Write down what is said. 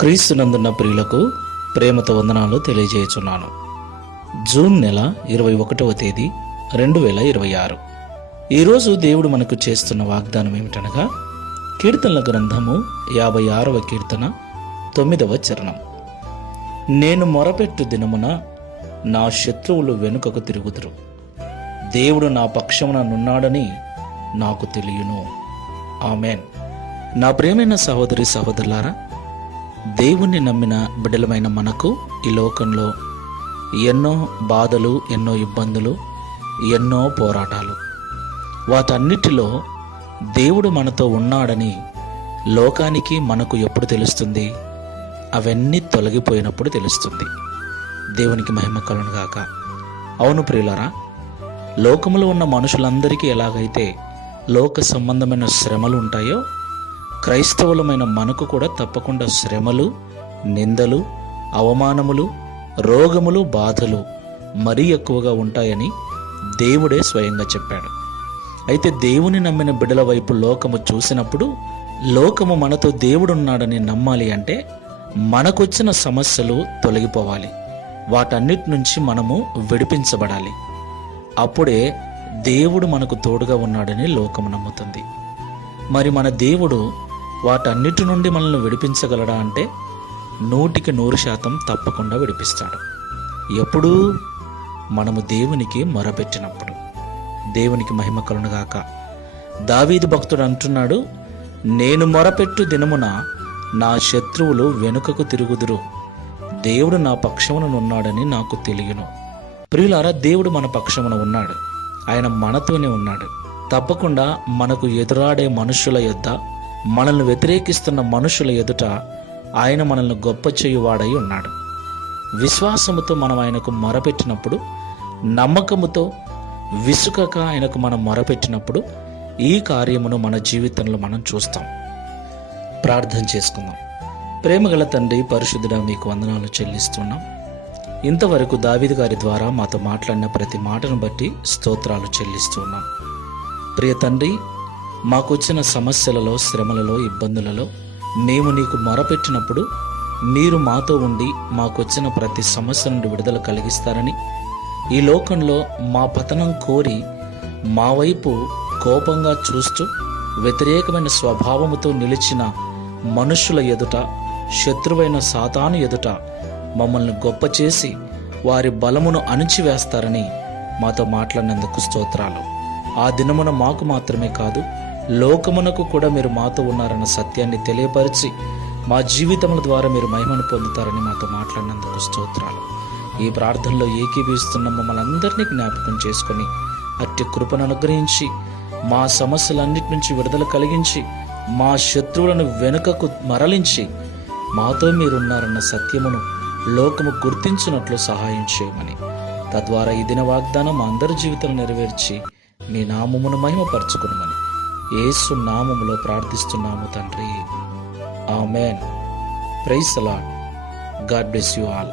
క్రీస్తునందున్న ప్రియులకు ప్రేమతో వందనాలు తెలియజేయుచున్నాను. జూన్ నెల 21వ తేదీ 2026. ఈరోజు దేవుడు మనకు చేస్తున్న వాగ్దానం ఏమిటనగా కీర్తనల గ్రంథము 56వ కీర్తన 9వ చరణం. నేను మొరపెట్టు దినమున నా శత్రువులు వెనుకకు తిరుగుదురు, దేవుడు నా పక్షమున నున్నాడని నాకు తెలియను. ఆమెన్. నా ప్రియమైన సహోదరి సహోదరులారా, దేవుణ్ణి నమ్మిన బిడ్డలమైన మనకు ఈ లోకంలో ఎన్నో బాధలు, ఎన్నో ఇబ్బందులు, ఎన్నో పోరాటాలు. వాటన్నిటిలో దేవుడు మనతో ఉన్నాడని లోకానికి మనకు ఎప్పుడు తెలుస్తుంది? అవన్నీ తొలగిపోయినప్పుడు తెలుస్తుంది. దేవునికి మహిమ కలుగును గాక. అవును ప్రియులారా, లోకములో ఉన్న మనుషులందరికీ ఎలాగైతే లోక సంబంధమైన శ్రమలు ఉంటాయో, క్రైస్తవులమైన మనకు కూడా తప్పకుండా శ్రమలు, నిందలు, అవమానములు, రోగములు, బాధలు మరీ ఎక్కువగా ఉంటాయని దేవుడే స్వయంగా చెప్పాడు. అయితే దేవుని నమ్మిన బిడ్డల వైపు లోకము చూసినప్పుడు, లోకము మనతో దేవుడున్నాడని నమ్మాలి అంటే మనకొచ్చిన సమస్యలు తొలగిపోవాలి, వాటన్నిటి నుంచి మనము విడిపించబడాలి. అప్పుడే దేవుడు మనకు తోడుగా ఉన్నాడని లోకము నమ్ముతుంది. మరి మన దేవుడు వాటన్నిటి నుండి మనల్ని విడిపించగలడా అంటే 100% తప్పకుండా విడిపిస్తాడు. ఎప్పుడూ మనము దేవునికి మొరపెట్టినప్పుడు. దేవునికి మహిమ కలుగునుగాక. దావీదు భక్తుడు అంటున్నాడు, నేను మొరపెట్టు దినమున నా శత్రువులు వెనుకకు తిరుగుదురు, దేవుడు నా పక్షమున ఉన్నాడని నాకు తెలియను. ప్రియులారా, దేవుడు మన పక్షమున ఉన్నాడు. ఆయన మనతోనే ఉన్నాడు. తప్పకుండా మనకు ఎదురాడే మనుషుల యొద్ద, మనల్ని వ్యతిరేకిస్తున్న మనుషుల ఎదుట ఆయన మనల్ని గొప్ప చేయువాడై ఉన్నాడు. విశ్వాసముతో మనం ఆయనకు మొరపెట్టినప్పుడు, నమ్మకముతో విసుకక ఆయనకు మనం మొరపెట్టినప్పుడు ఈ కార్యమును మన జీవితంలో మనం చూస్తాం. ప్రార్థన చేసుకుందాం. ప్రేమగల తండ్రి, పరిశుద్ధుడా, మీకు వందనాలు చెల్లిస్తున్నాం. ఇంతవరకు దావీదు గారి ద్వారా మాతో మాట్లాడిన ప్రతి మాటను బట్టి స్తోత్రాలు చెల్లిస్తున్నాం. ప్రియ తండ్రి, మాకొచ్చిన సమస్యలలో, శ్రమలలో, ఇబ్బందులలో మేము నీకు మొరపెట్టినప్పుడు మీరు మాతో ఉండి మాకొచ్చిన ప్రతి సమస్య నుండి విడుదల కలిగిస్తారని, ఈ లోకంలో మా పతనం కోరి మా వైపు కోపంగా చూస్తూ వ్యతిరేకమైన స్వభావముతో నిలిచిన మనుషుల ఎదుట, శత్రువైన సాతాను ఎదుట మమ్మల్ని గొప్ప చేసి వారి బలమును అణిచివేస్తారని మాతో మాట్లాడినందుకు స్తోత్రాలు. ఆ దినమున మాకు మాత్రమే కాదు, లోకమునకు కూడా మీరు మాతో ఉన్నారన్న సత్యాన్ని తెలియపరిచి మా జీవితముల ద్వారా మీరు మహిమను పొందుతారని మాతో మాట్లాడినందుకు స్తోత్రాలు. ఈ ప్రార్థనలో ఏకీభవిస్తున్న మమ్మల్ని అందరినీ జ్ఞాపకం చేసుకొని అట్టి కృపను అనుగ్రహించి మా సమస్యలన్నిటి నుంచి విడుదల కలిగించి మా శత్రువులను వెనుకకు మరలించి మాతో మీరున్నారన్న సత్యమును లోకము గుర్తించినట్లు సహాయం చేయమని, తద్వారా ఈ దిన వాగ్దానం మా అందరి జీవితం నెరవేర్చి మీ నామమును మహిమపరచుకునమని యేసు నామములో ప్రార్థిస్తున్నాము తండ్రి. Amen. Praise the Lord. God bless you all.